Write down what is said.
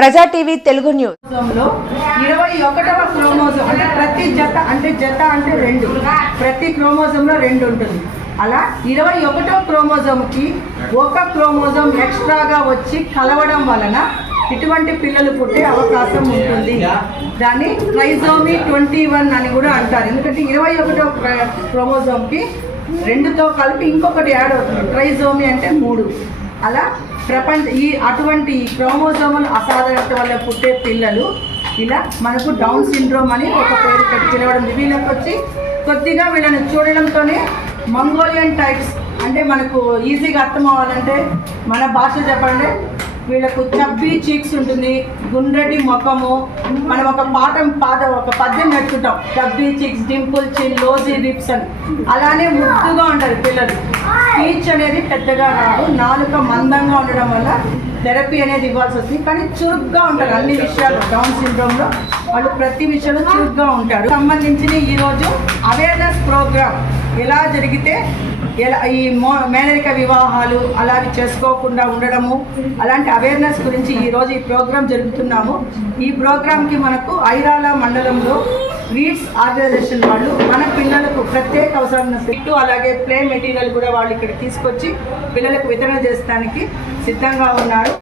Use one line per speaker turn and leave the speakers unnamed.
ప్రజా TV Telugu news.
ఇరవై ఒకటవ క్రోమోజోమ్ అంటే ప్రతి జత అంటే జత అంటే రెండు. ప్రతి క్రోమోజోమ్లో రెండు ఉంటుంది. అలా ఇరవై ఒకటో క్రోమోజోమ్కి ఒక క్రోమోజోమ్ ఎక్స్ట్రాగా వచ్చి కలవడం వలన ఇటువంటి పిల్లలు పుట్టే అవకాశం ఉంటుంది. దాన్ని ట్రైజోమి ట్వంటీ వన్ అని కూడా అంటారు. ఎందుకంటే ఇరవై ఒకటో క్రోమోజోమ్కి రెండుతో కలిపి ఇంకొకటి యాడ్ అవుతుంది. ట్రైజోమి అంటే మూడు. అలా ప్రపంచ ఈ అటువంటి క్రోమోజోమల్ అసాధారణత వల్ల పుట్టే పిల్లలు ఇలా మనకు డౌన్ సిండ్రోమ్ అని ఒక పేరు పెట్టి పిలవడం. వీళ్ళకి వచ్చి కొద్దిగా వీళ్ళని చూడడంతోనే మంగోలియన్ టైప్స్ అంటే మనకు ఈజీగా అర్థం అవ్వాలంటే మన భాష చెప్పండి. వీళ్ళకు చబ్బీ చీక్స్ ఉంటుంది గుండ్రటి ముఖము. మనం ఒక పాఠం పాద ఒక పద్యం నేర్చుకుంటాం. చప్పి చీక్స్ డింపుల్ చిన్ లోజీ రిప్స్ అని. అలానే ముద్దుగా ఉండాలి పిల్లలు. స్పీచ్ అనేది పెద్దగా రాదు నాలుక మందంగా ఉండడం వల్ల థెరపీ అనేది ఇవ్వాల్సి వస్తుంది. కానీ చురుగ్గా ఉంటారు. అన్ని విషయాలు. డౌన్ సిండ్రోమ్లో వాళ్ళు ప్రతి విషయంలో చురుగ్గా ఉంటారు. సంబంధించిన ఈరోజు అవేర్నెస్ ప్రోగ్రామ్ ఎలా జరిగితే ఎలా ఈ మో మేనరిక వివాహాలు అలాగే చేసుకోకుండా ఉండడము అలాంటి అవేర్నెస్ గురించి ఈరోజు ఈ ప్రోగ్రాం జరుగుతున్నాము ఈ ప్రోగ్రాంకి మనకు ఐరాల మండలంలో రీడ్స్ ఆర్గనైజేషన్ వాళ్ళు మన పిల్లలకు ప్రత్యేక అవసరమైన కిట్టు అలాగే ప్లే మెటీరియల్ కూడా వాళ్ళు ఇక్కడ తీసుకొచ్చి పిల్లలకు వితరణ చేసడానికి సిద్ధంగా ఉన్నారు.